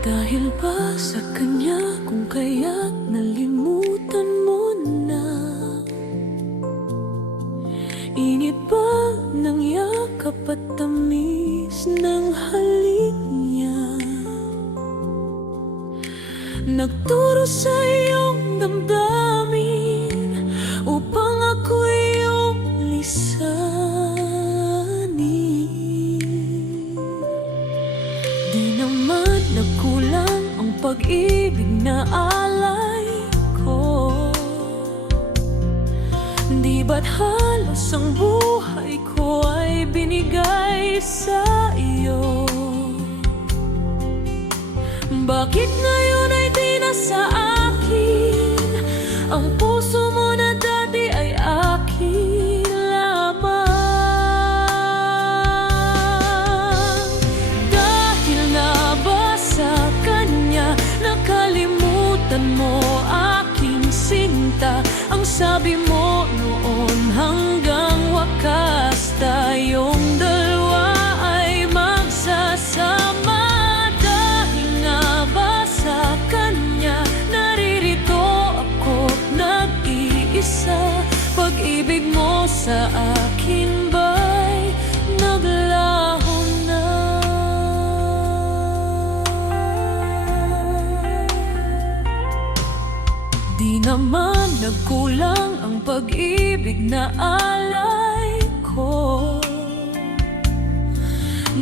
Dahil ba sa kanya kung kaya't nalimutan mo na? Init ba ng yakap at tamis ng halik niya? Nagturo sa iyong damdamin upang ako iyong lisanin. Di naman nagkulang ang pag-ibig na alay ko. Di ba't halos ang buhay ko ay binigay sa iyo? Bakit ngayon ay di na sa akin ang puso mo na dati ay akin lamang? Dahil na ba sa kanya nakalimutan mo aking sinta? Ang sabi mo noon hanggang wakas tayong dalawa ay magsasama. Dahil nga ba sa kanya naririto ako't nag-iisa? Pag-ibig mo sa akin ba'y naglaho na? Di naman nagkulang ang pag-ibig na alay ko.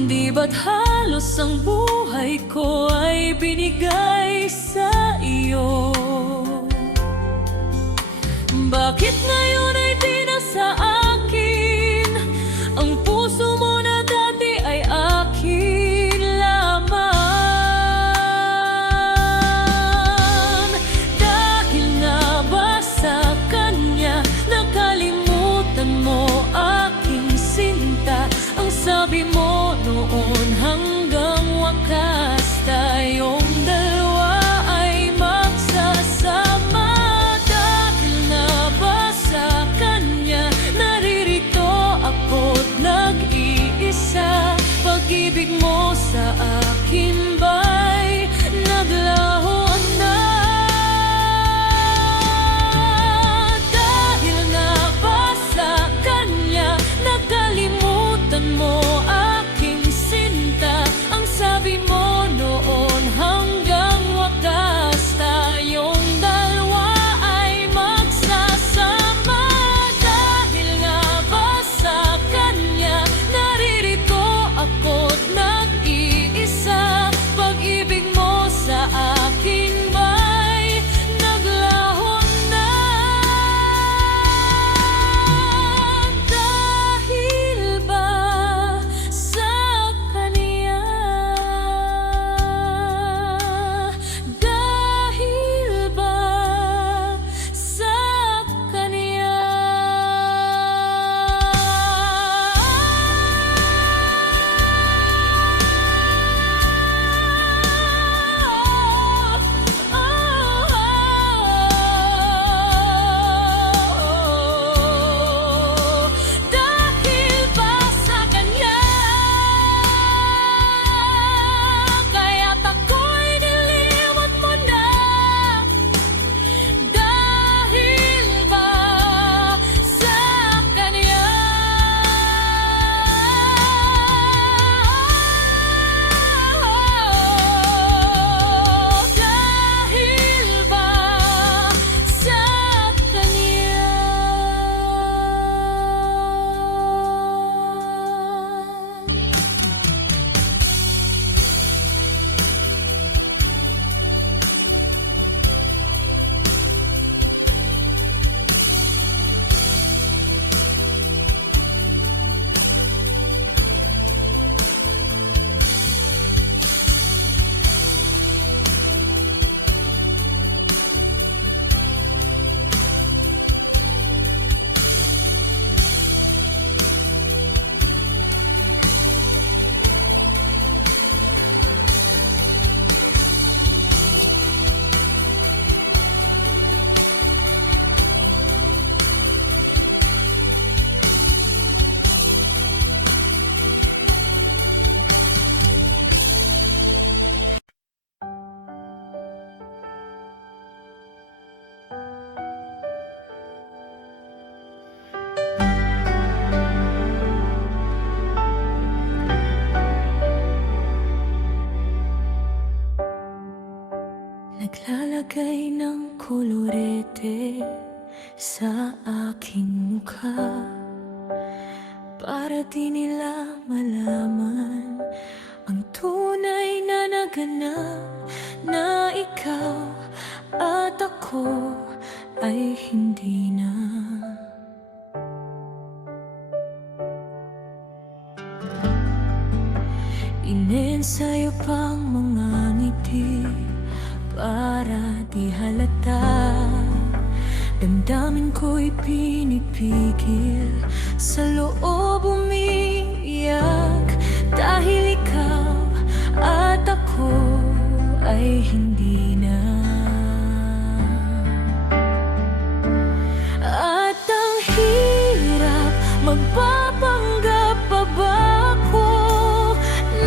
Di ba't halos ang buhay ko ay binigay sa iyo? Bakit ngayon ay di na sa akin ang puso mo na dati ay akin lamang? Dahil nga ba sa kanya nakalimutan mo aking sinta? Ang sabi mo noon hanggang wakas tayong dalawa ay magsasama. Dahil nga ba sa Naglalagay ng kolorete sa aking mukha para di nila malaman ang tunay na naganap, na ikaw at ako ay hindi na. Inensayo pang mga ngiti para di halata. Damdamin ko'y pinipigil, sa loob umiiyak, dahil ikaw at ako ay hindi na. At ang hirap, magpapanggap pa ba ako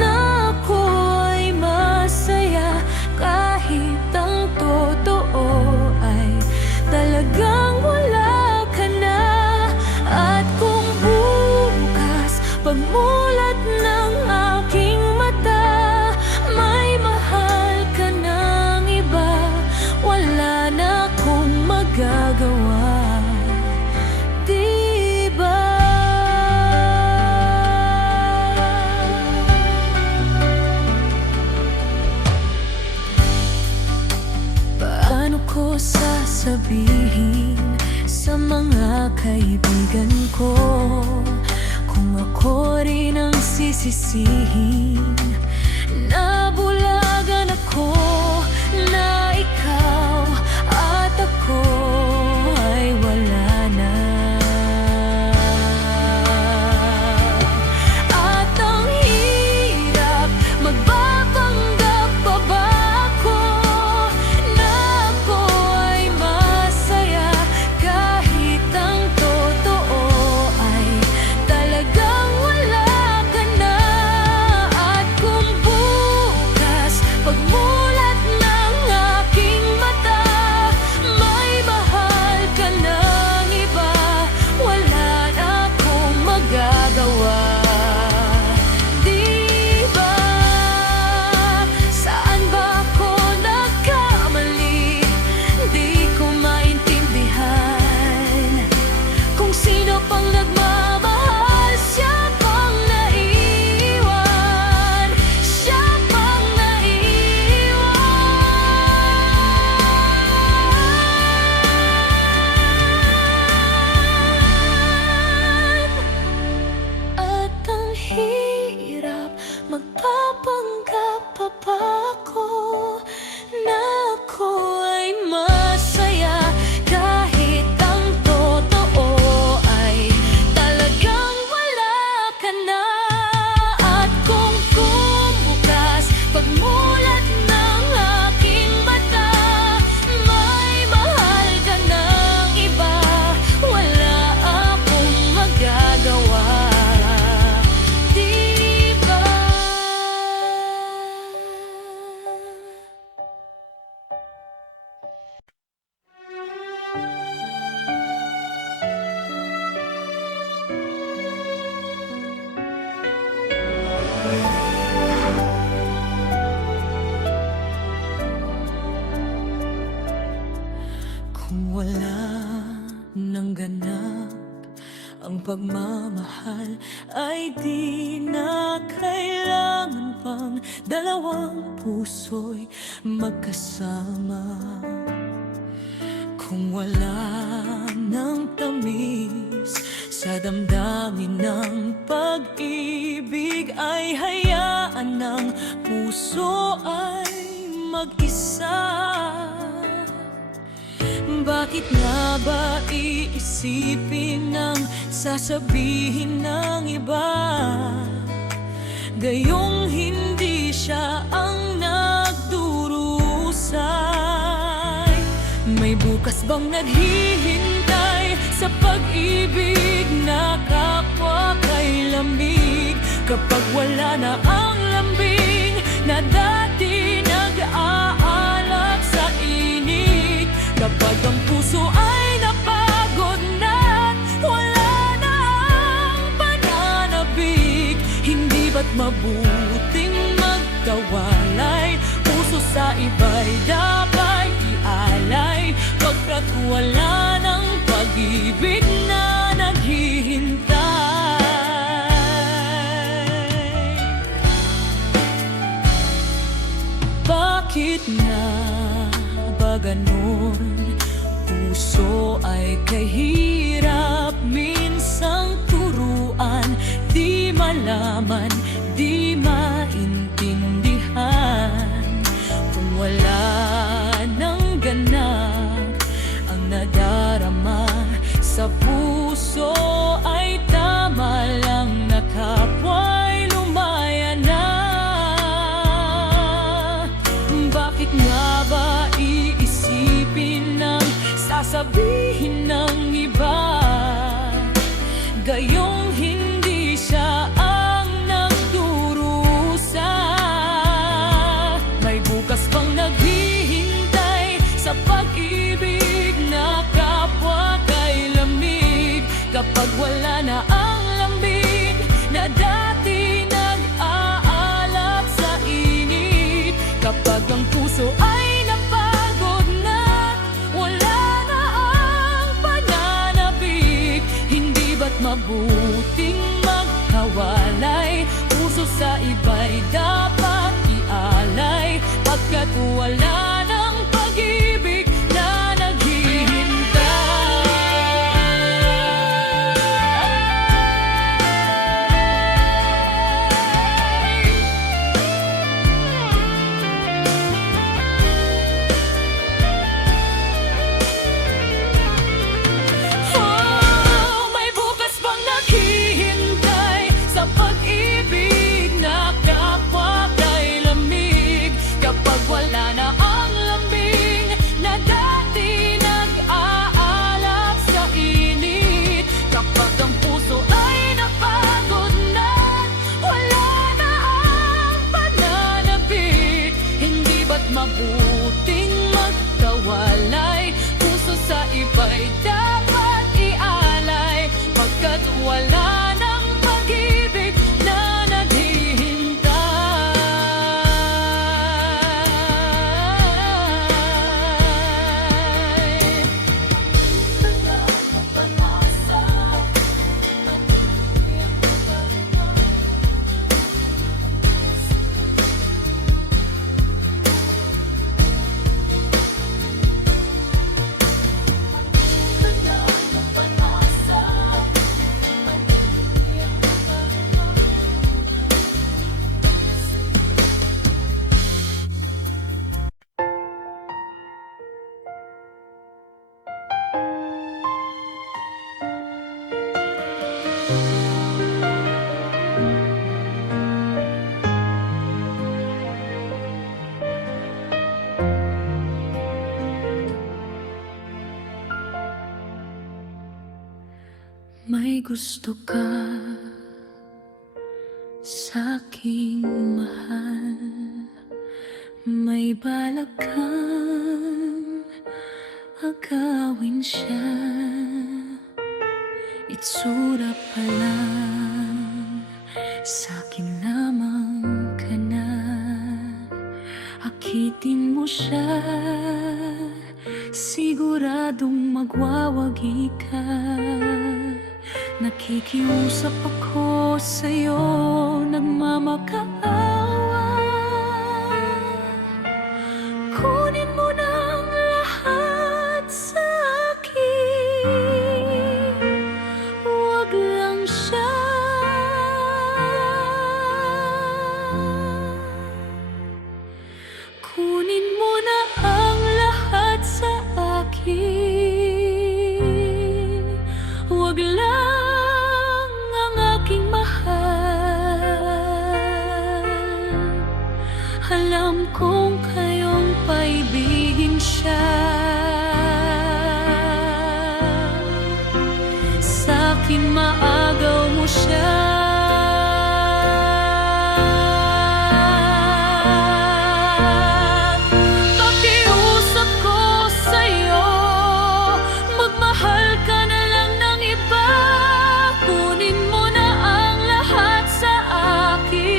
na ako ay masaya, kahit ang totoo ay talagang wala ka na. At kung bukas pagmulat ng aking mata, may mahal ka ng iba, wala na akong magagawa, di ba? Paano ko sasabihin sa mga kaibigan ko kung ako rin ang sisisihin? Nabulagan ako na ikaw at ako ay wala na. At ang hirap, magpapanggap pa ba ako na ako ay masaya, kahit ang totoo ay talagang wala ka na. At kung bukas pagmulat ng aking mata, may mahal ka ng iba, wala na akong magagawa, di ba? Saan ba ako nagkamali? Di ko maintindihan kung sino pang nagmamahal, siya pang naiwan, siya pang naiwan. At ang hirap, magpapanggap pa ba ako na ako ay masaya, kahit ang totoo ay talagang wala ka na. At kung bukas pagmulat ng aking mata, may mahal ka ng iba, wala akong magagawa, di ba? Kung wala nang ganap ang pagmamahal, ay di na kailangan pang dalawang puso'y magkasama. Kung wala nang tamis sa damdamin ng pag-ibig, ay hayaan ng puso ay mag-isa. Bakit nga ba iisipin ang sasabihin ng iba, gayong hindi siya ang nagdurusay? May bukas bang naghihintay sa pag-ibig na kapwa kay lamig, kapag wala na ang lambing na dati nag-aalab sa init? Kapag ang puso ay napagod na't wala na ang pananabik, hindi ba't mabuting magkawalay? Puso sa iba'y dapat pag-ibig na naghihintay. Bakit nga ba ganun? Puso ay kahirap minsang turuan, di malaman, di maintindihan. Kung wala nang ganap ang nadarama sa puso, ay tama lang na kapwa'y lumaya na. Bakit nga ba iisipin ng sasabihin ng iba, gayong hindi siya ang nagdurusa? May bukas pang naghihintay sa pag-ibig na kapwa kay lamig. Kapag wala na ang lambing na dati nag-aalab sa init, kapag ang puso ay napagod na, wala na ang pananabik, hindi ba't mabuting magkawalay? Puso sa iba'y dapat ialay, pagkat wala ng pag-ibig na mabuting magkawalay? Puso sa iba'y dapat ialay, pagkat wala ng pag-ibig na naghihintay. May gusto ka sa'king mahal, may balak kang agawin siya. Itsura pa lang sa'kin lamang ka na, akitin mo siya, siguradong magwawagi ka. Nakikiusap ako sa'yo, nagmamakaawa. Kunin mo na ang lahat sa akin, huwag lang siya. Kunin mo na ang lahat sa akin, huwag lang alam kong kayong paibigin siya. Sa'kin maagaw mo siya. Pakiusap ko sa'yo, magmahal ka na lang ng iba. Kunin mo na ang lahat sa akin,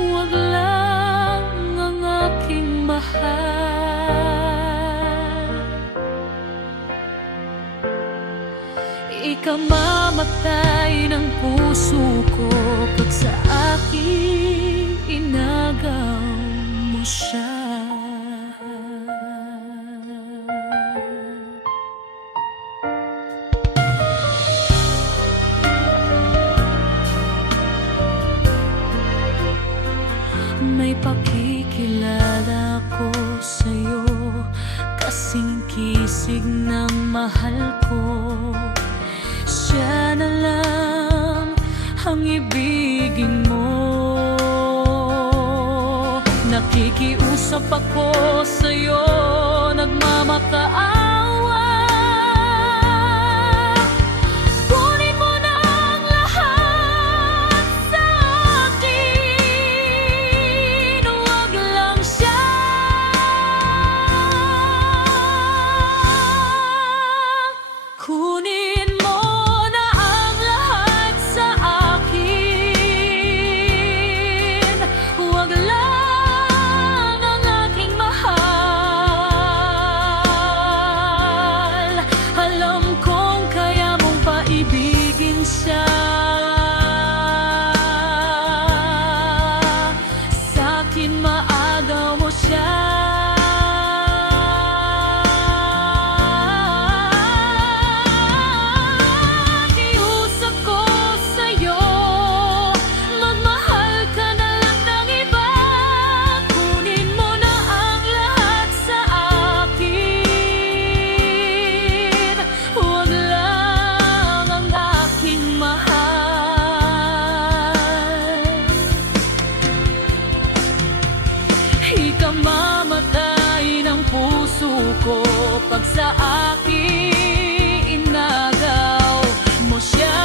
huwag lang ang aking mahal. puso ko pag sa akin inagaw mo siya. May pakikilala ko sa'yo, kasing kisig ng mahal ko. Siya na lang ang ibigin mo. Nakikiusap ako sa'yo, nagmamakaawa. Kunin mo na ang lahat sa akin, huwag lang siya. Kunin mo na ang lahat sa akin, huwag lang ang aking mahal. Alam kong kaya mong paibigin siya, sa'kin maagaw mo siya. Kiusap ko sa'yo, magmahal ka na lang ng iba. Kunin mo na ang lahat sa akin, huwag lang ang aking mahal. Ikamamatay ng puso ko pag sa akin inagaw mo siya.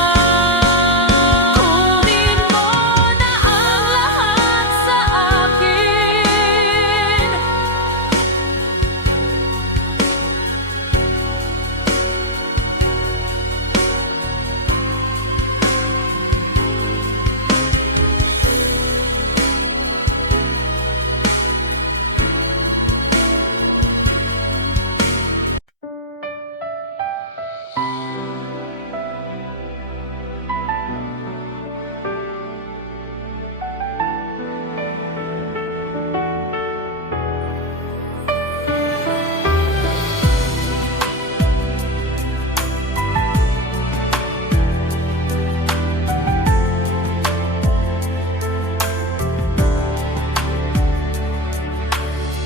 Kunin mo na ang lahat sa akin,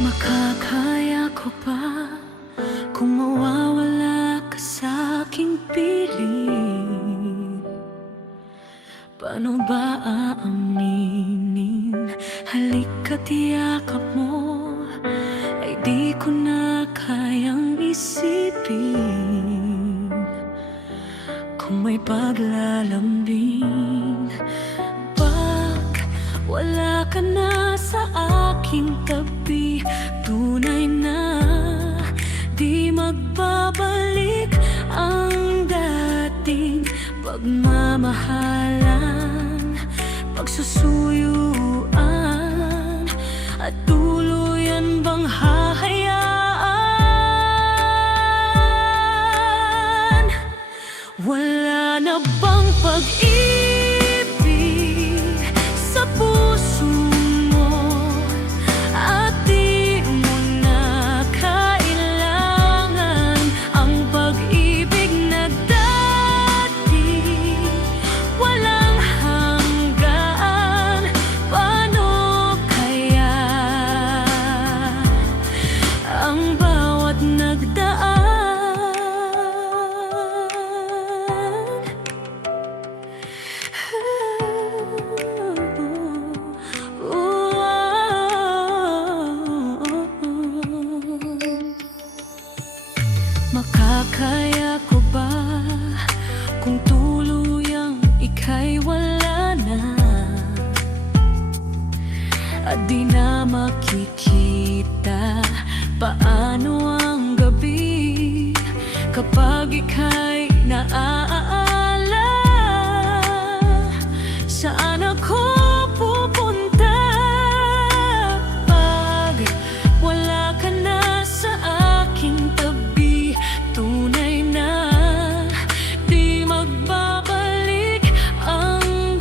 makakaya ko pa kung mawawala ka sa aking piling? Paano ba aaminin? Halika't yakap mo, ay di ko na kayang isipin. Kung may paglalambing, pag wala ka na sa aking tabi, tunay na di magbabalik ang dating pagmamahalan, pagsusuyuan, at tuluyan bang hahayaan? Wala na bang pag-ibig sa puso mo, at di mo na kailangan ang pag-ibig na dati walang hanggan? Paano kaya ang bawat nagdaan? Makakaya ko ba kung tuluyang ika'y wala na, at di na makikita? Paano ang gabi kapag ika'y naaala? Saan ako pupunta pag wala ka na sa aking tabi? Tunay na di magbabalik ang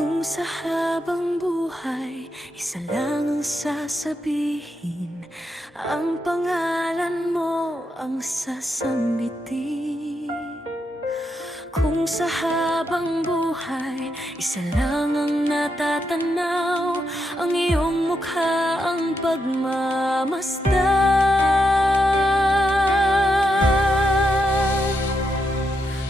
Kung sa habang buhay, isa lang ang sasabihin, ang pangalan mo ang sasambitin. Kung sa habang buhay, isa lang ang natatanaw, ang iyong mukha ang pagmamasdan.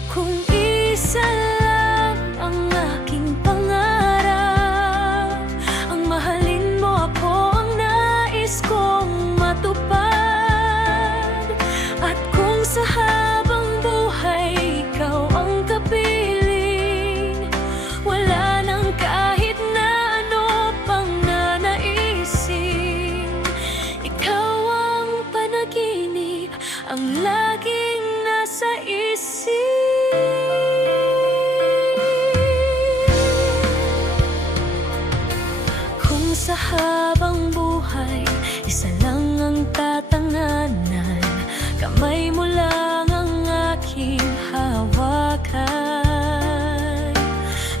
Kung isa lang ang aking pangarap, ang mahalin mo ako ang nais kong matupad. At kung sa habang buhay, ikaw ang kapiling, wala nang kahit na ano pang nanaisin. Ikaw ang panaginip, ang laging nasa isip. Kung sa habang buhay, isa lang ang tatanganan, kamay mo lang ang aking hawakan.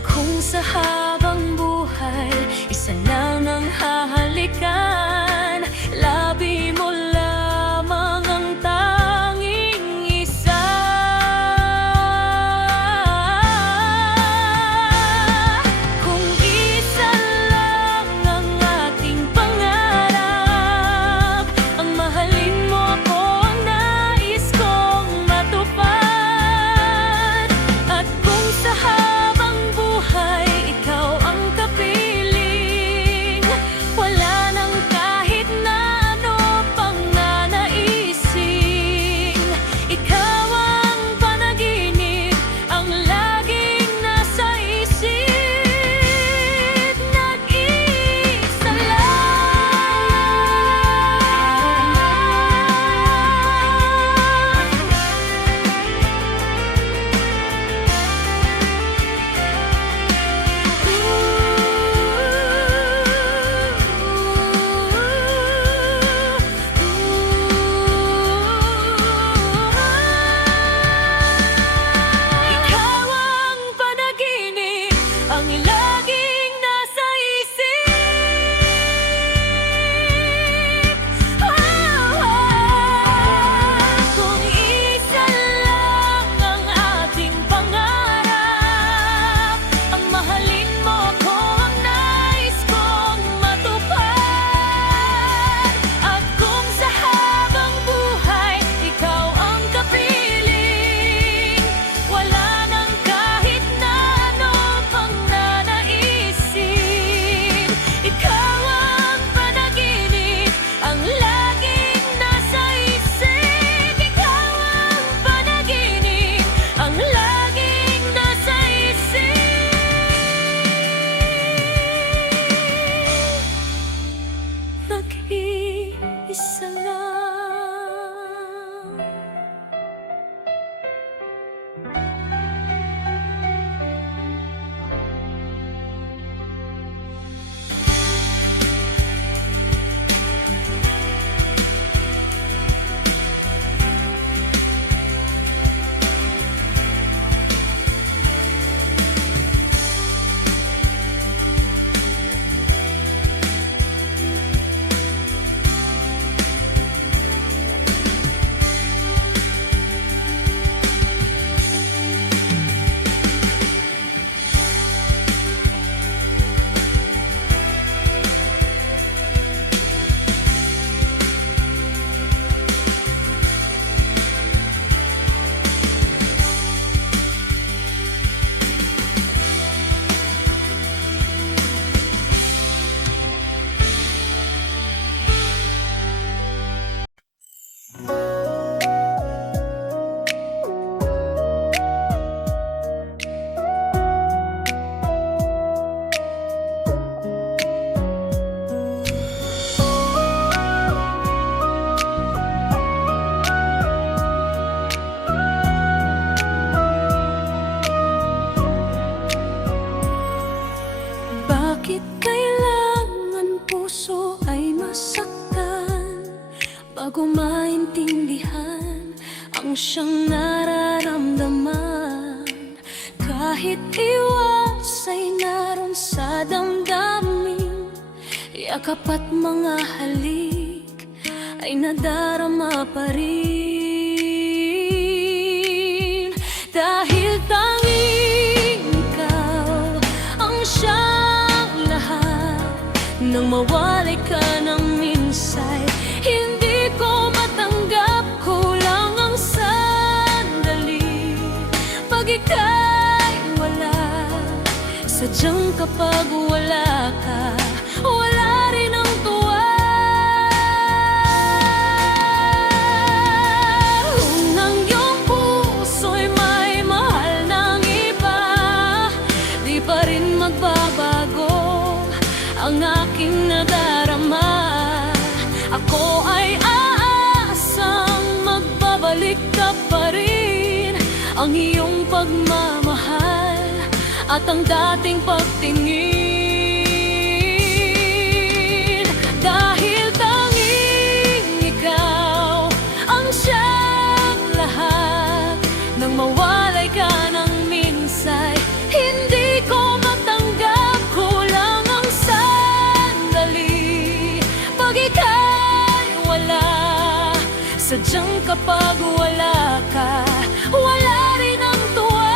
Kung sa habang buhay, isa lang ang hahalikan, labi mo lamang ang tanging isa. Kung isa lang ang ating pangarap, ang mahalin mo ako ang nais kong matupad. At kung sa habang buhay, ikaw ang kapiling, wala nang kahit na ano pang nanaisin. Ikaw ang panaginip, ang laging nasa isip. Nag-iisa Ikaw ang panaginip, ang laging nasa isip. Kung isa lang ang ating pangarap, ang mahalin mo ako ang nais kong matupad. At kung sa habang buhay, ikaw ang kapiling, wala nang kahit na ano pang nanaisin. Ikaw ang panaginip, ang laging nasa isip. Ikaw ang panaginip, ang laging nasa isip. Nag-iisa lang. Bakit kailangan puso ay masaktan bago maintindihan ang siyang nararamdaman? Kahit iwas ay naroon sa yakap at mga halik ay nadarama pa rin. Dahil tanging ikaw ang siyang lahat, nang mawalay ka ng minsay, hindi ko matanggap, kulang ang sandali. Pag ika'y wala, sadyang kapag wala ka, wala rin ang tuwa. Kung ang iyong puso'y may mahal ng iba, di pa rin magbabago ang aking nadarama. Ako ay aasang magbabalik ka pa rin, ang iyong pagmamahal at ang dating pagtingin. Dahil tanging ikaw ang siyang lahat, nang mawalay ka ng minsay, hindi ko matanggap, kulang ang sandali. Pag ika'y wala, sadyang kapag wala ka, wala rin ang tuwa.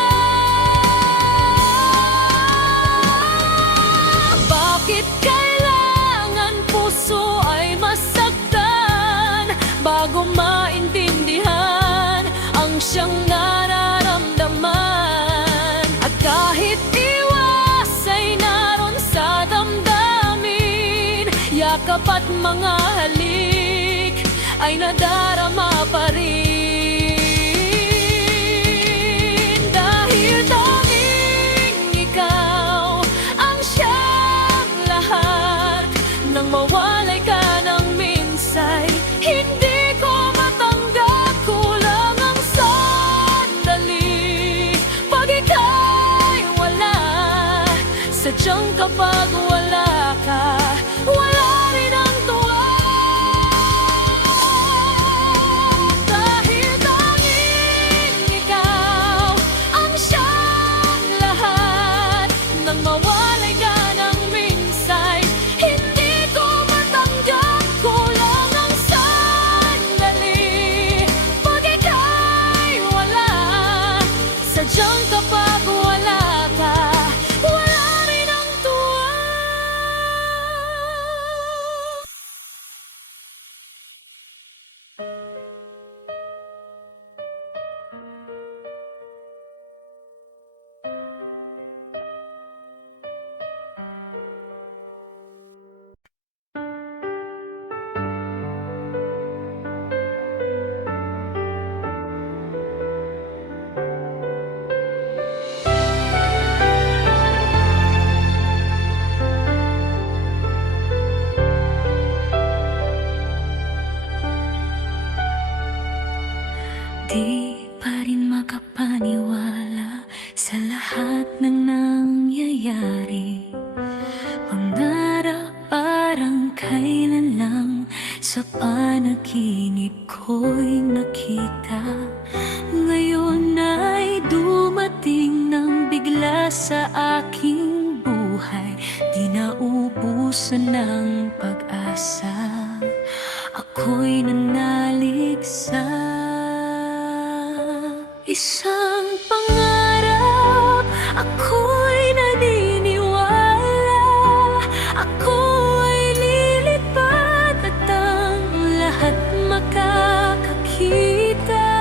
Bakit kailangan puso ay masaktan bago maintindihan ang siyang nararamdaman? At kahit iwas ay naroon sa damdamin, yakap at mga halik ay nadarama pa rin. Dahil tanging ikaw ang siyang lahat, nang mawalay ka ng minsay, hindi ko matanggap, kulang ang sandali. Pag ika'y wala, sadyang kapag wala ka, wala rin ang tuwa. Dahil tanging ikaw ang siyang lahat, nang mawalay ka ng minsay, hindi ko matanggap, kulang ang sandali. Pag ika'y wala, sadyang kapag wala ka, wala rin ang tuwa. Di pa rin makapaniwala sa lahat ng nangyayari. Pangarap parang kailan lang sa panaginip ko'y nakita. Ngayon ay dumating ng bigla sa aking buhay, di naubusan ng pag-asa. Ako'y nanalig sa isang pangarap. Ako'y naniniwala, ako ay lilipad at ang lahat makakakita.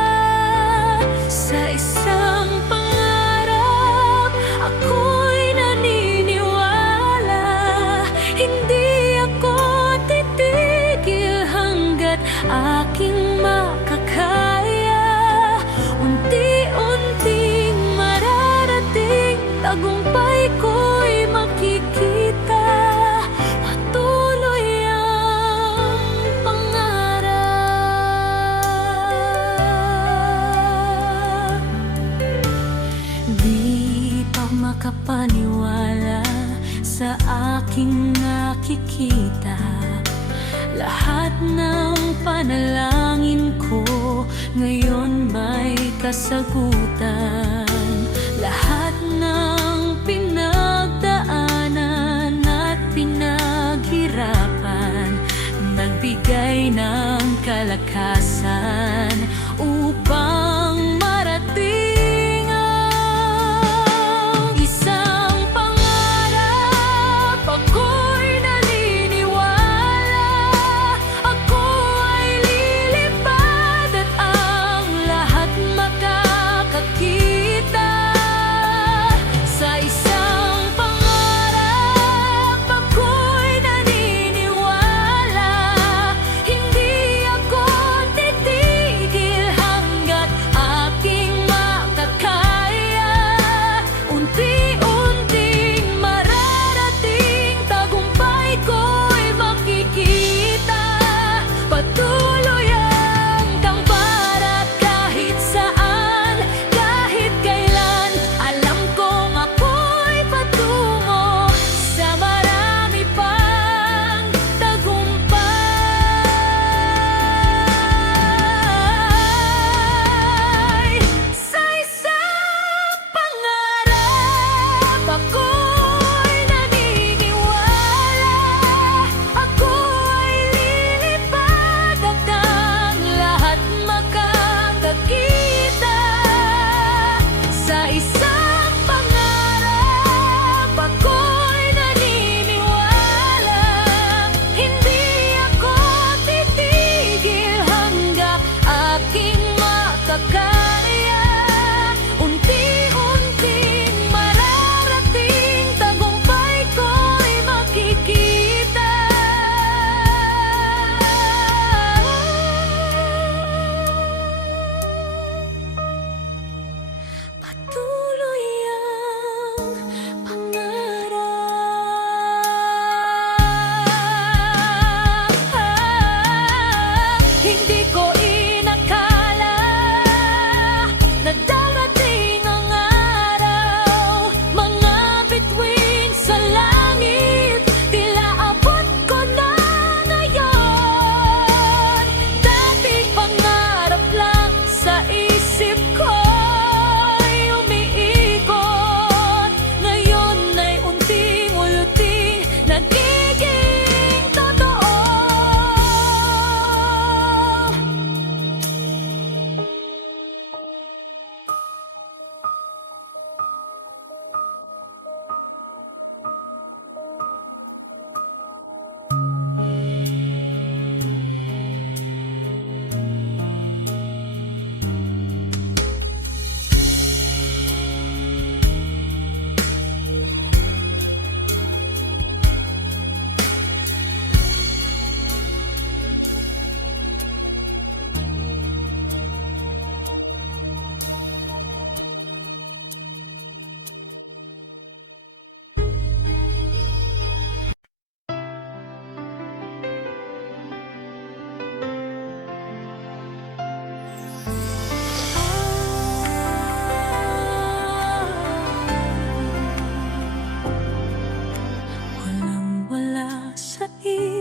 Sa isang pangarap, ako'y naniniwala, hindi ako titigil hanggat aking makakaya. Unti-unting mararating, tagumpay ko'y makikita. Patuloy ang pangarap. Di pa makapaniwala sa aking nakikita. Lahat ng panalangin ko ngayon may kasagutan. Lahat ng pinagdaanan at pinaghirapan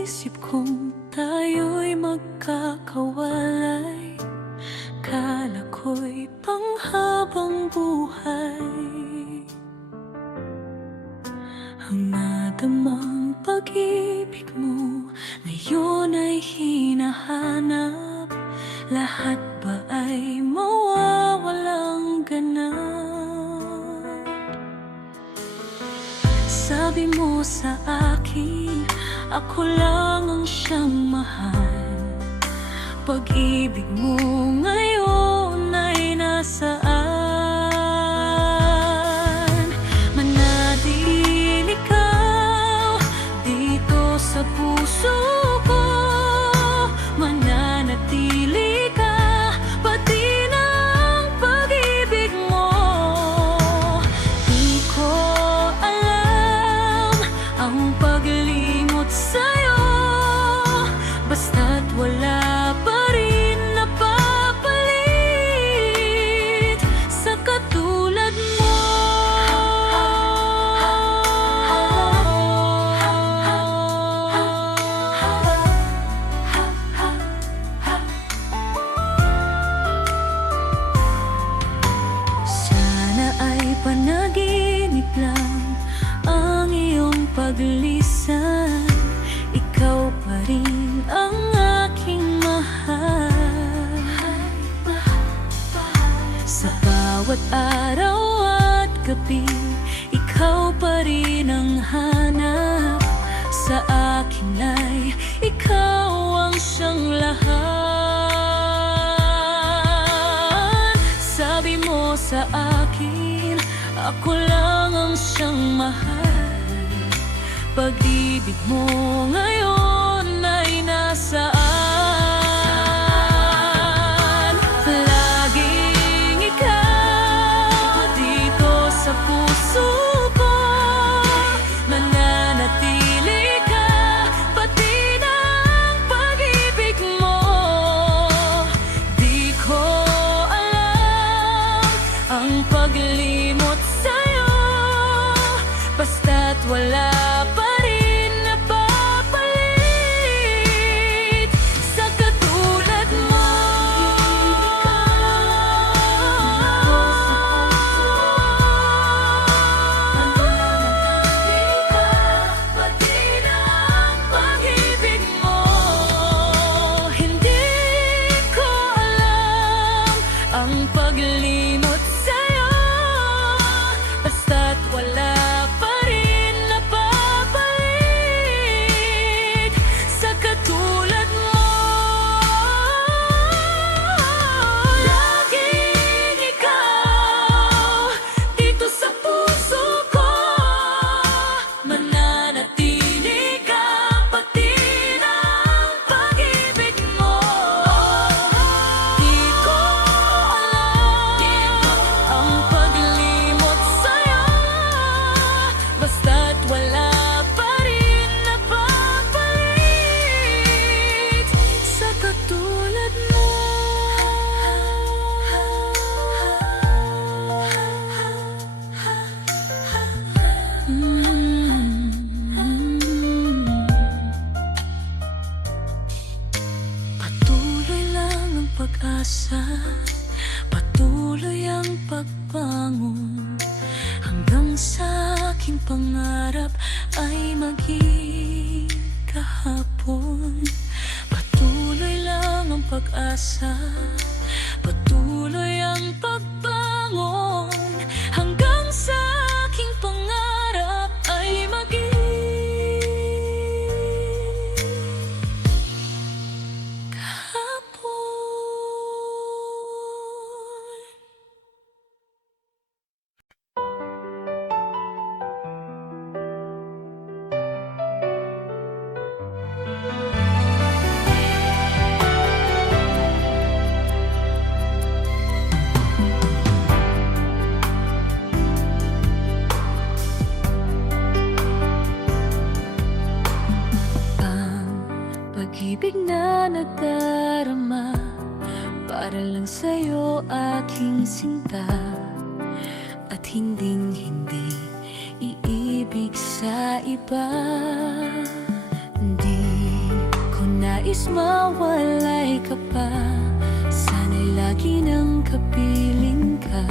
isip kong tayo'y magkakawalay. Kala ko'y panghabang buhay. Ang nadamang pag-ibig mo ngayon ay hinahanap. Lahat ba ay mawawalang ganap? Sabi mo sa akin, ako lang ang siyang mahal. Pag-ibig mo ngayon ay nasaan? Manatili ikaw dito sa puso ko. Mananatili ka, pati ng pag-ibig mo. Di ko alam ang paglimot sa'yo, basta't wala pa rin napapalit sa katulad mo. Sana ay panaginip lang ang iyong paglisan. Ikaw pa rin ang aking mahal. Sa bawat araw at gabi, ikaw pa rin ang hanap. Sa akin ay ikaw ang siyang lahat. Sabi mo sa akin, ako lang ang siyang mahal. Pag-ibig mo ngayon ay nasaan? Laging ikaw dito sa puso ko. Mananatili ka, pati ng pag-ibig mo. Di ko alam ang paglimot sa'yo, basta't wala pa rin napapalit sa katulad mo. Mananatili ka, pati ng pag-ibig mo. Hindi ko alam ang paglimot sa'yo, basta't wala pa rin napapalit sa katulad mo. Laging ikaw dito sa puso ko. Mananatili ka, pati ng pag-ibig mo. Di ko alam ang paglimot sa'yo, basta't wala pa rin napapalit sa katulad mo. Patuloy lang ang pag-asa, patuloy ang pagbangon, hanggang sa aking pangarap ay maging kahapon. Patuloy lang ang pag-asa, patuloy ang pagbangon, hanggang sa aking pangarap ay maging kahapon. Pag-ibig na nagdarama para lang sa'yo aking sinta, at hinding-hindi iibig sa iba. Di nais mawalay ka pa, sana'y lagi nang kapiling ka.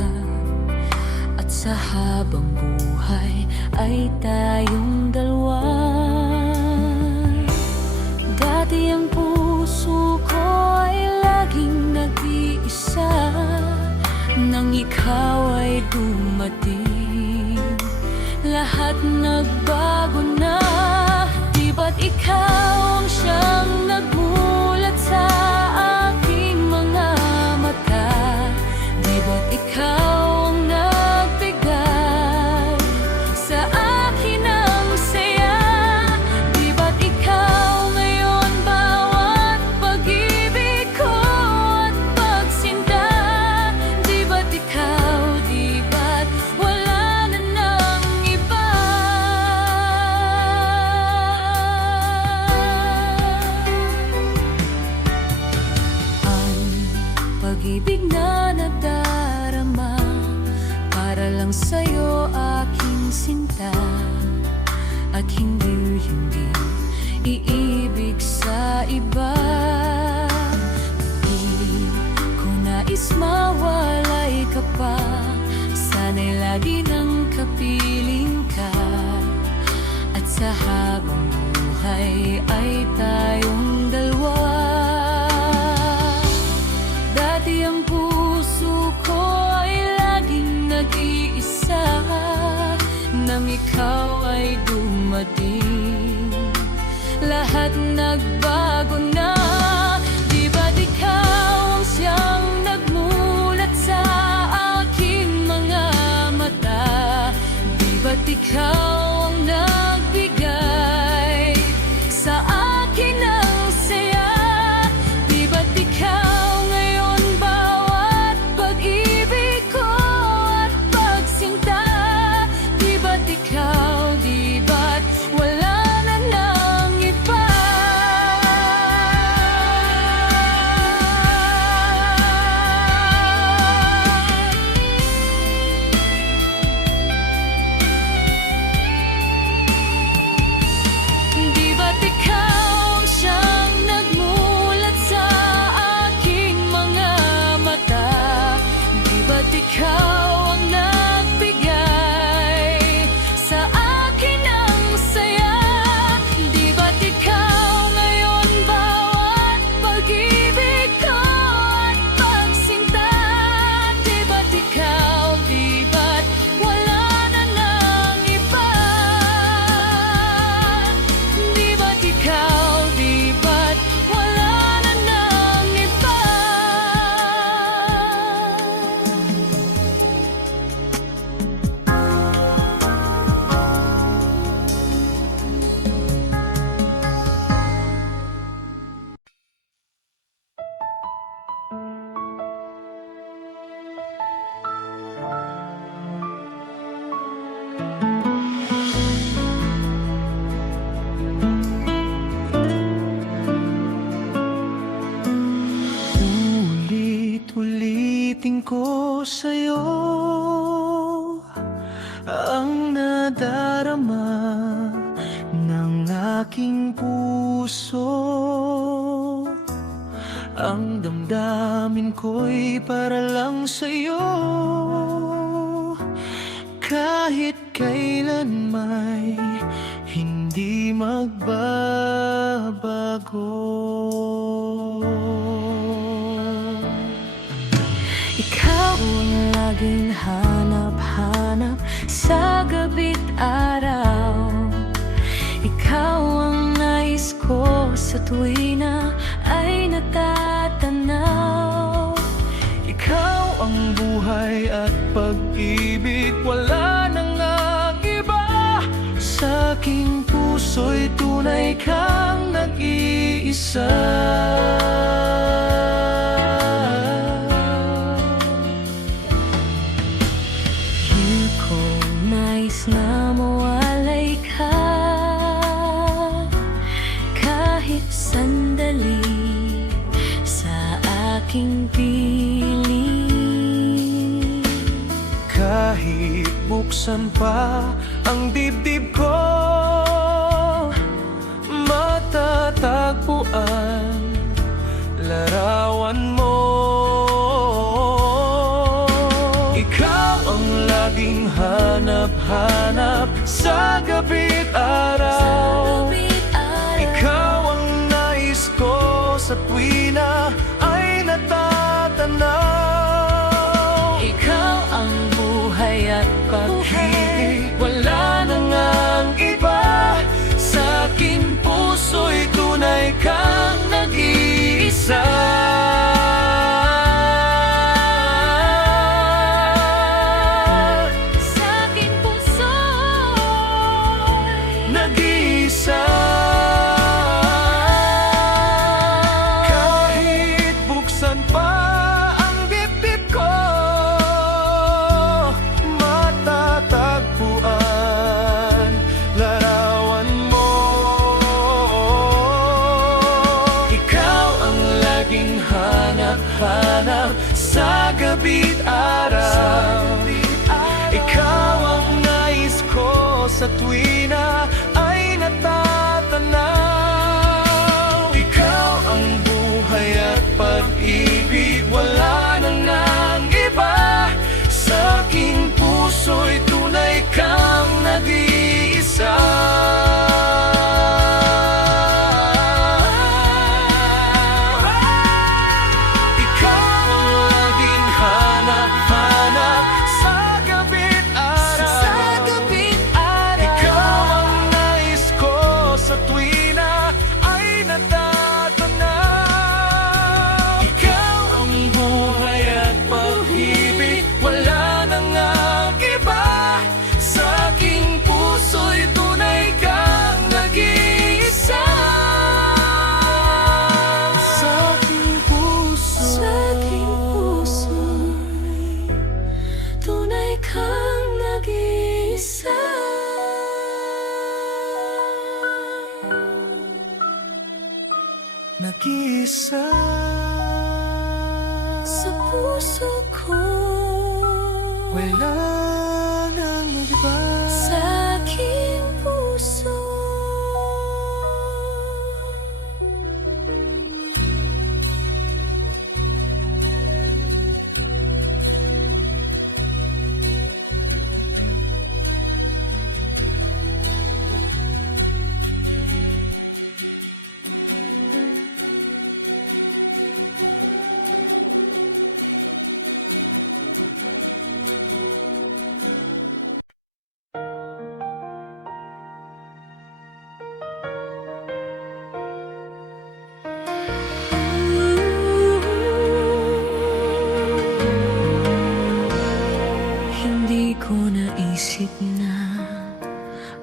At sa habang buhay ay tayong dalawa. Dati ang puso ko ay laging nag-iisa, nang ikaw ay dumating, lahat nagbago na. Di ba't ikaw ang siyang nagmulat sa aking mga mata? Di ba't ikaw ang nagbigay sa akin ng saya? Di ba't ikaw ngayon bawat pag-ibig ko at pagsinta? Di ba't ikaw, di ba't wala na ng iba? Ang pag-ibig na nadarama para lang sa'yo, aking sinta, at hindi iibig sa iba. Di ko nais mawalay ka pa, sana'y lagi nang kapiling ka. At sa habang buhay ay tayong dalawa. Dati ang puso ko ay laging nag-iisa, nang ikaw ay dumating, lahat nagbago na. Di ba't ikaw ang siyang nagmulat sa aking mga mata? Di ba't ikaw ang nagbigay sa akin ng saya? Di ba't ikaw ngayon bawat pag-ibig ko at pagsinta? Di ba't ikaw, di ba't wala na ng iba? Di ba't ikaw ang siyang nagmulat sa aking mga mata? Di ba't ikaw ang nagbigay sa akin ng saya? Di ba't ikaw ngayon bawat pag-ibig ko at pagsinta? Di ba't ikaw, di ba't wala na ng iba? Di ba't ikaw, di ba't wala na ng iba? Ulit-ulitin ko sa'yo ang nadarama ng aking puso. Ang damdamin ko'y para lang sa'yo, kahit kailan may hindi magbabago. Ikaw ang laging hanap-hanap sa gabi't araw. Ikaw ang nais ko sa tuwina ay natatanaw. Ikaw ang buhay at pag-ibig, wala nang ang iba. Sa aking puso'y tunay kang nag-iisa. Di ko nais na mawalay ka kahit sandali sa aking piling. Kahit buksan pa ang dibdib ko, matatagpuan sa gabi't araw. Ikaw ang nais ko sa tuwi na ay natatanaw. Ikaw ang buhay at Pag-ibig, wala na ngang iba. Sa aking puso'y tunay kang nag-iisa. sa aking puso'y Nag-iisa. Kahit buksan pa ang dibdib ko, matatagpuan larawan mo. Ikaw ang laging hanap-hanap sa gabi't araw. Ikaw ang nais ko sa tuwi na ay natatanaw. Ikaw ang buhay at pag-ibig, wala na ngang iba. Sa aking puso'y tunay kang nag-iisa. Ikaw ang laging hanap-hanap sa gabi't araw. Ikaw ang nais ko sa tuwi na ay natatanaw. Ikaw ang buhay at pag-ibig, wala na ngang iba. Sa aking puso'y tunay kang nag-iisa. Sa aking puso, sa aking puso'y tunay kang nag-iisa. nag-iisa. Sa puso ko Wala nang iba. sa aking puso. Hindi ko naisip na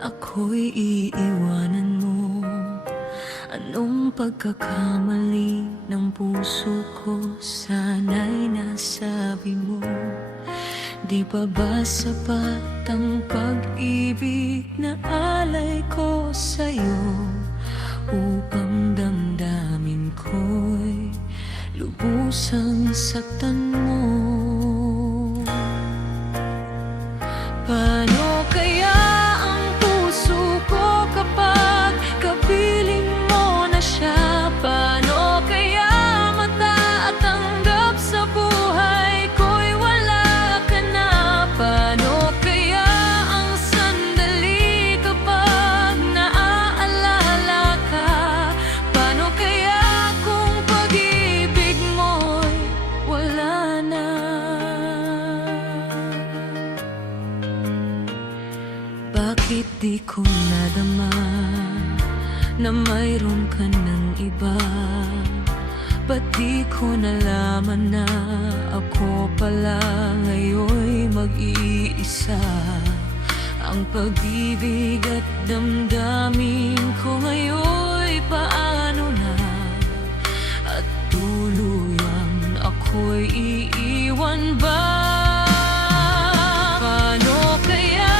ako'y iiwanan mo. Anong pagkakamali ng puso ko sana'y nasabi mo. Di pa ba sapat ang pag-ibig na alay ko sa'yo, upang damdamin ko'y lubusang saktan mo? Paano kaya ang puso ko kapag kapiling mo na siya? Paano kaya matatanggap sa buhay ko'y wala ka na? Paano kaya ang sandali kapag naaalala ka? Paano kaya kung pag-ibig mo'y wala na? Bakit di ko nadama na mayroon ka ng iba? Ba't di ko nalaman na ako pala ngayon'y mag-iisa? Ang pag-ibig at damdamin ko ngayon'y paano na? At tuluyang ako'y iiwan ba? Paano kaya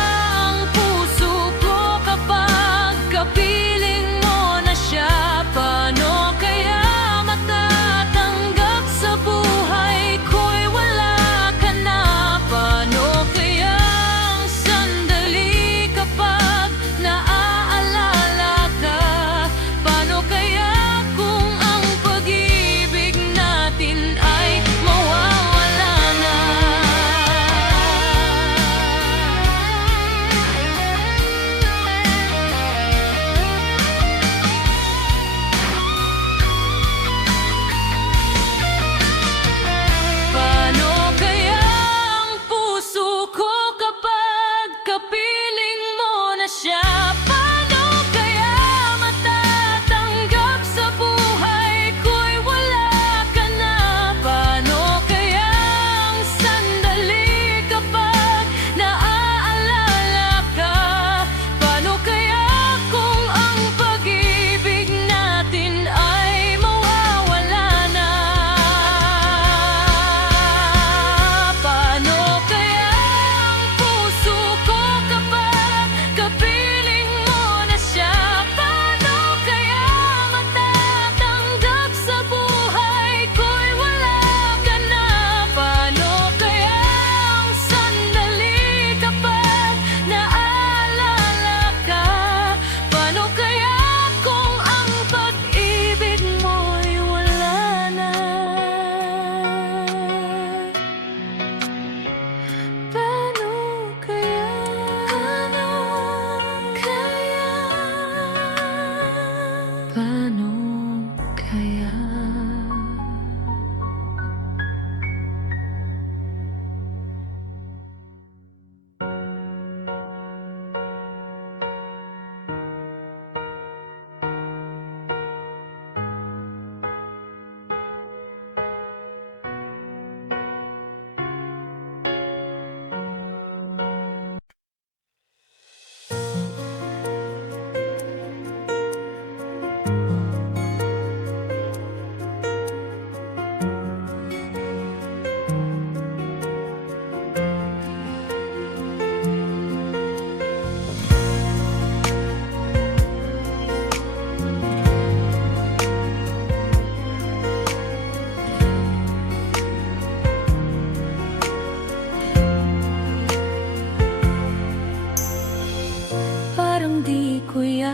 ang puso ko kapag kapiling mo na siya? Paano kaya matatanggap sa buhay ko'y wala ka na? Paano kaya ang sandali kapag naaalala ka? Paano kaya kung ang pag-ibig natin ay mawawala na?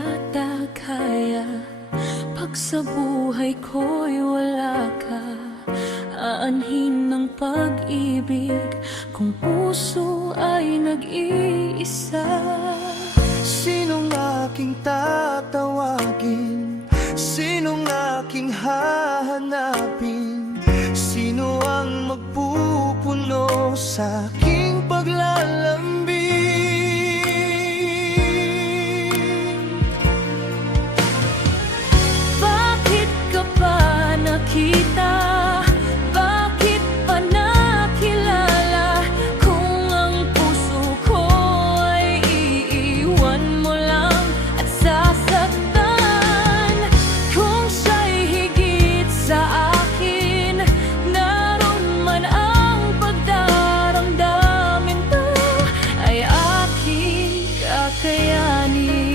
yata kaya pag sa buhay ko'y wala ka. Aanhin ng pag-ibig kung puso ay nag-iisa. Sinong aking tatawagin? Sinong aking hahanapin? Sino ang magpupuno sa aking paglalambing? Bakit ka pa nakita? Bakit pa nakilala? Kung ang puso ko ay iiwan mo lang at sasaktan. Kung siya'y higit sa akin, naroon man ang pagdaramdamin to, ay aking kakayanin.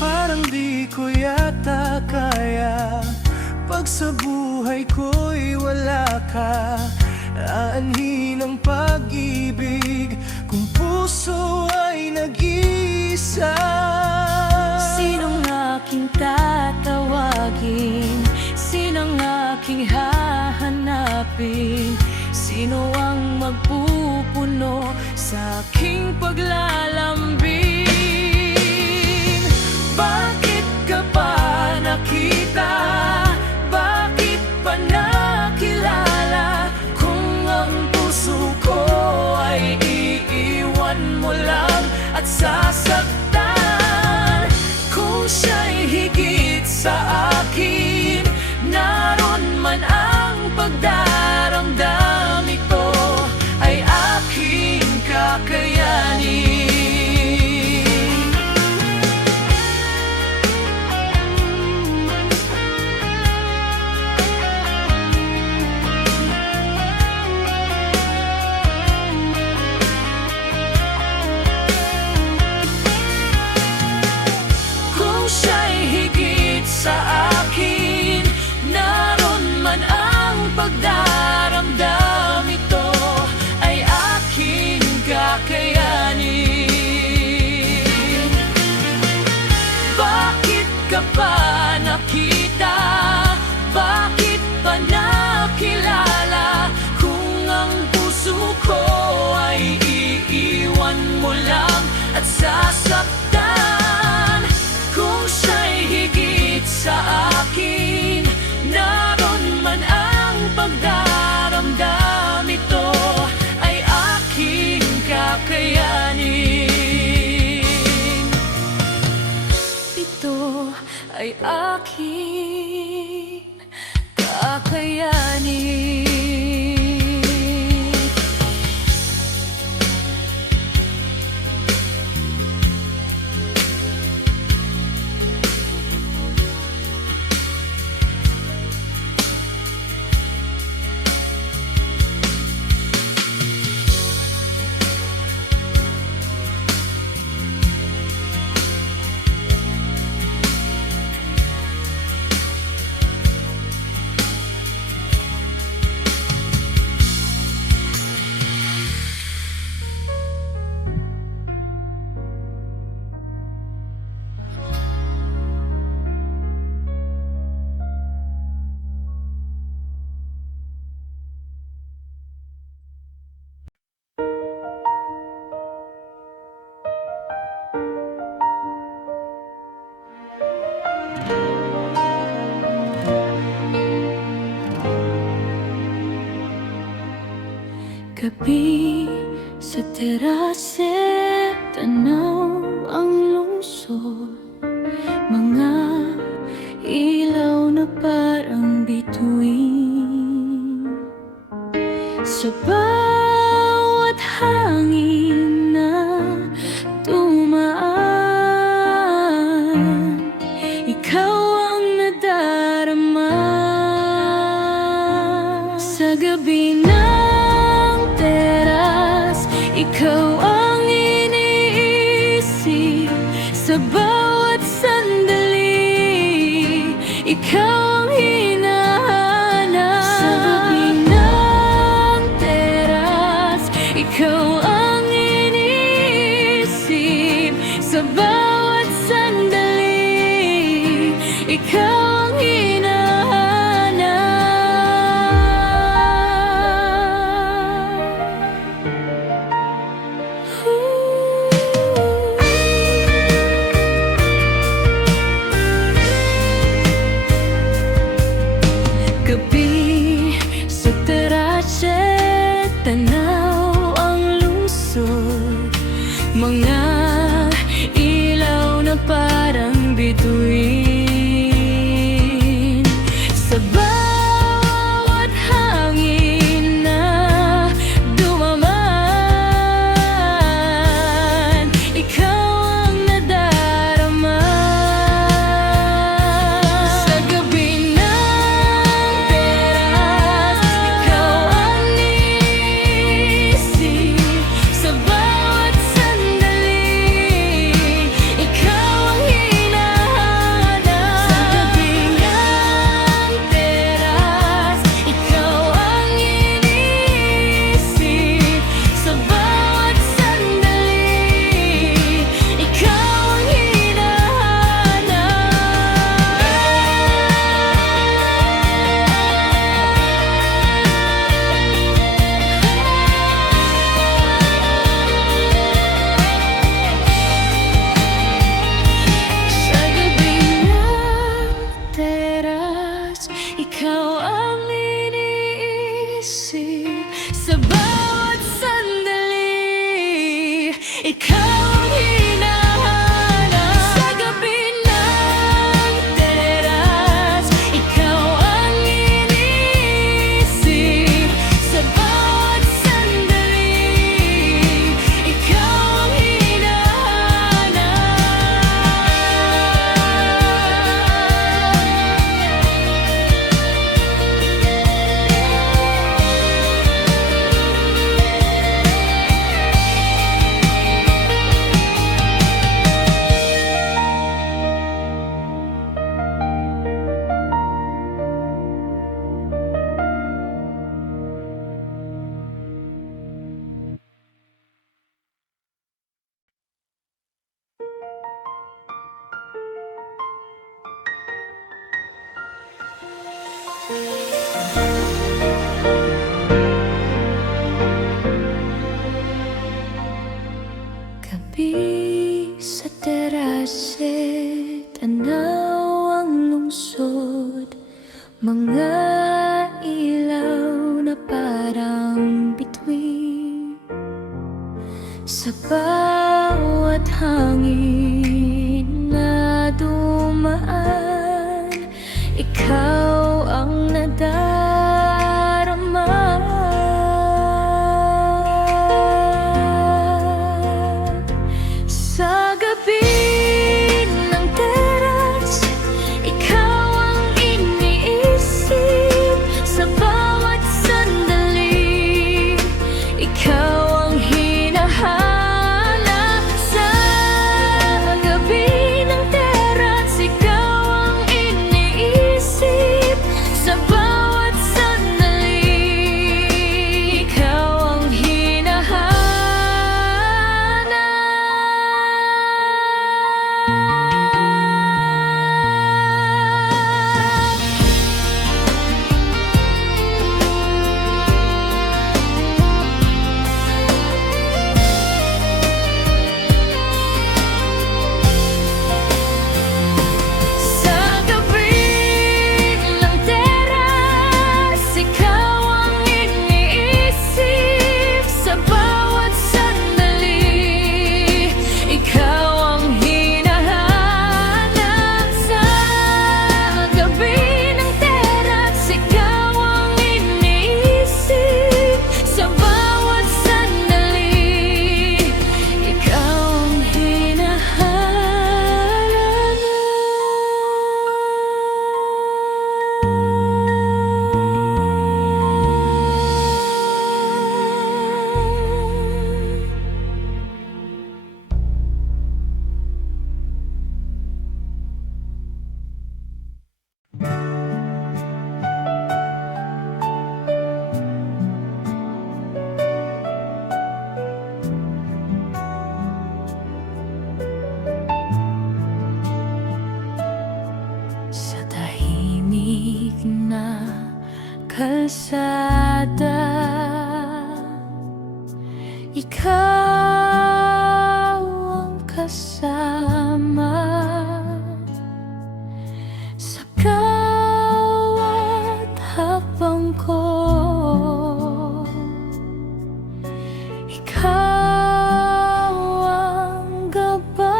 Parang di ko yata kaya pag sa buhay ko'y wala ka. Aanhin ang pag-ibig kung puso ay nag-iisa. Sinong aking tatawagin? Sinong aking hahanapin? Sino ang magpupuno sa aking paglalambing? Bakit ka pa nakita? Bakit pa nakilala? Kung ang puso ko ay iiwan mo lang at sasaktan. Kung siya'y higit sa akin, naroon man ang pagdaramdam, ito ay aking kakayanin. Kung siya'y higit sa akin, naroon man ang pagdaramdam, ito ay aking kakayanin. Bakit ka pa nakita? Bakit pa nakilala? Kung ang puso ko ay iiwan mo lang at sasaktan. Kung siya'y higit sa akin, naroon man ang pagdaramdam, ito ay aking kakayanin. Ito ay aking kakayanin. Gabi sa terase, tanaw ang lungsod. Mga ilaw na parang bituin. Sa bawat hangin na tumaan, ikaw ang nadarama. Sa gabi ng teras, ikaw ang iniisip. Sa bawat sandali, ikaw ang hinahanap. Sa gabi ng teras, ikaw ang iniisip sa bawat sandali. Ikaw ang gabi sa terasya, tanaw ang lungsod, mga ilaw na parang bituin. Sa bawat hangin na dumaman, ikaw ang nadarama. Sa gabi ng teras, ikaw ang iisip sa bawat sandali. Ikaw ang hinahanap. Sa gabi ng teras, ikaw ang iniisip sa bawat sandali. Ikaw ang sa gabi ng teras, ikaw ang iniisip sa bawat sandali. Ikaw ang hinahanap. Sa gabi ng teras, ikaw ang iniisip sa bawat sandali. Ikaw ang gabi sa terase, tanaw ang lungsod, mga ilaw na parang bituin. Sa bawat hangin na dumaan, ikaw ang nadarama. Sa gabi ng teras, ikaw ang iniisip sa bawat sandali. Ikaw ang hinahanap. Sa gabi ng teras, ikaw ang iniisip kalsada, ikaw ang kasama sa bawat hakbang ko. Ikaw ang gabay,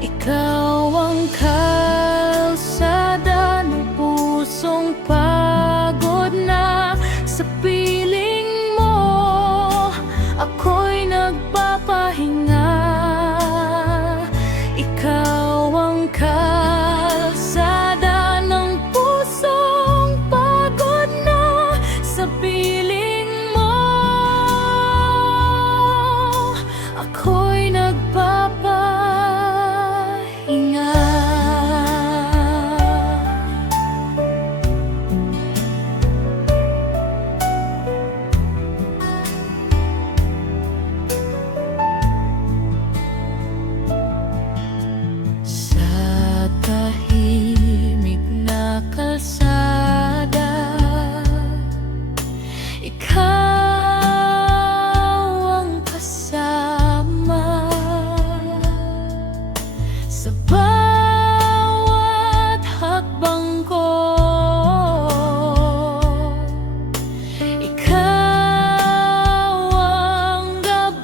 ikaw ang kalsada ng pusong pagod na. Sa piling mo, ako'y nagpapahinga. Ikaw ang kalsada ng pusong pagod na. Sa piling mo, ako'y nagpapahinga. Sa tahimik na kalsada, ikaw ang kasama sa bawat hakbang ko. Ikaw ang gabay,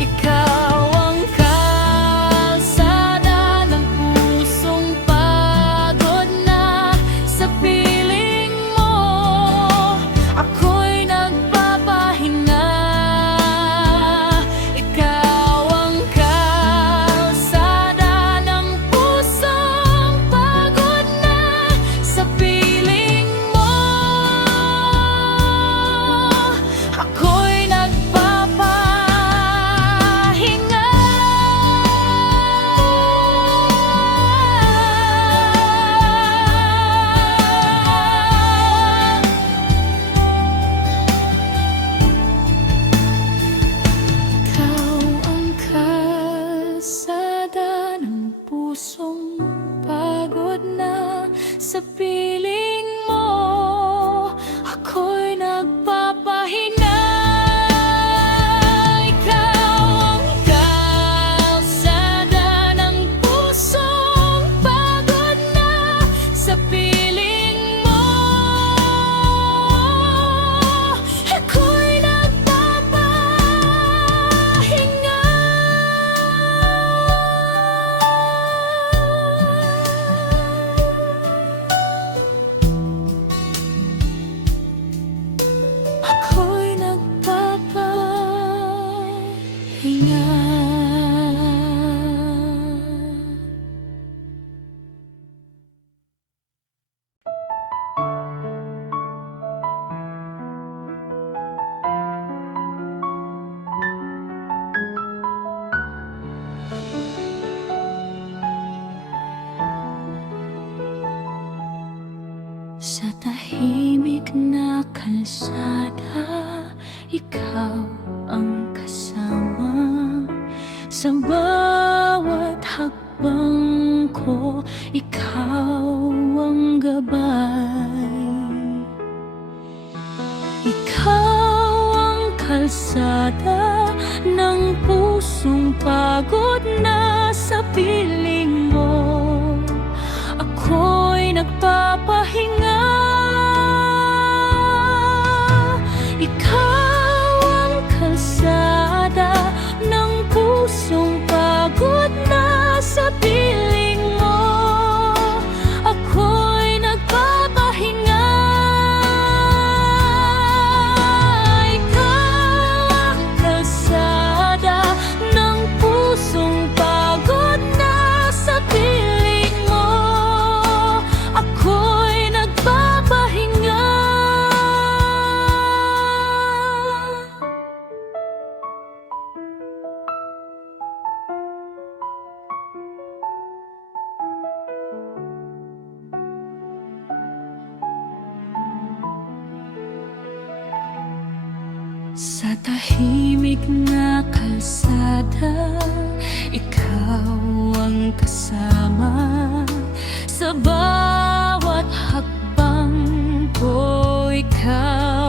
ikaw ang kalsada ng pusong pagod na. Sa piling mo, ako'y nagpapahinga. Ikaw ang kalsada ng pusong pagod na. Sa piling mo, ako'y nagpapahinga. Ikaw ang kalsada ng pusong pagod na. Sa piling mo, ako'y nagpapahinga. Ikaw ang kalsada ng pusong pagod na. Sa piling mo, ako'y nagpapahinga. Ako'y nagpapahinga. Sa tahimik na kalsada, ikaw ang kasama sa bawat hakbang ko. Ikaw ang gabay, ikaw ang kalsada ng pusong pagod na. Sa piling mo, ako'y nagpapahinga. Ikaw ang kalsada ng pusong pagod na. Sa piling mo, ako'y nagpapahinga. Ikaw ang kalsada ng pusong pagod na. Sa piling mo, ako'y nagpapahinga. Sa tahimik na kalsada, ikaw ang kasama sa ko ikaw.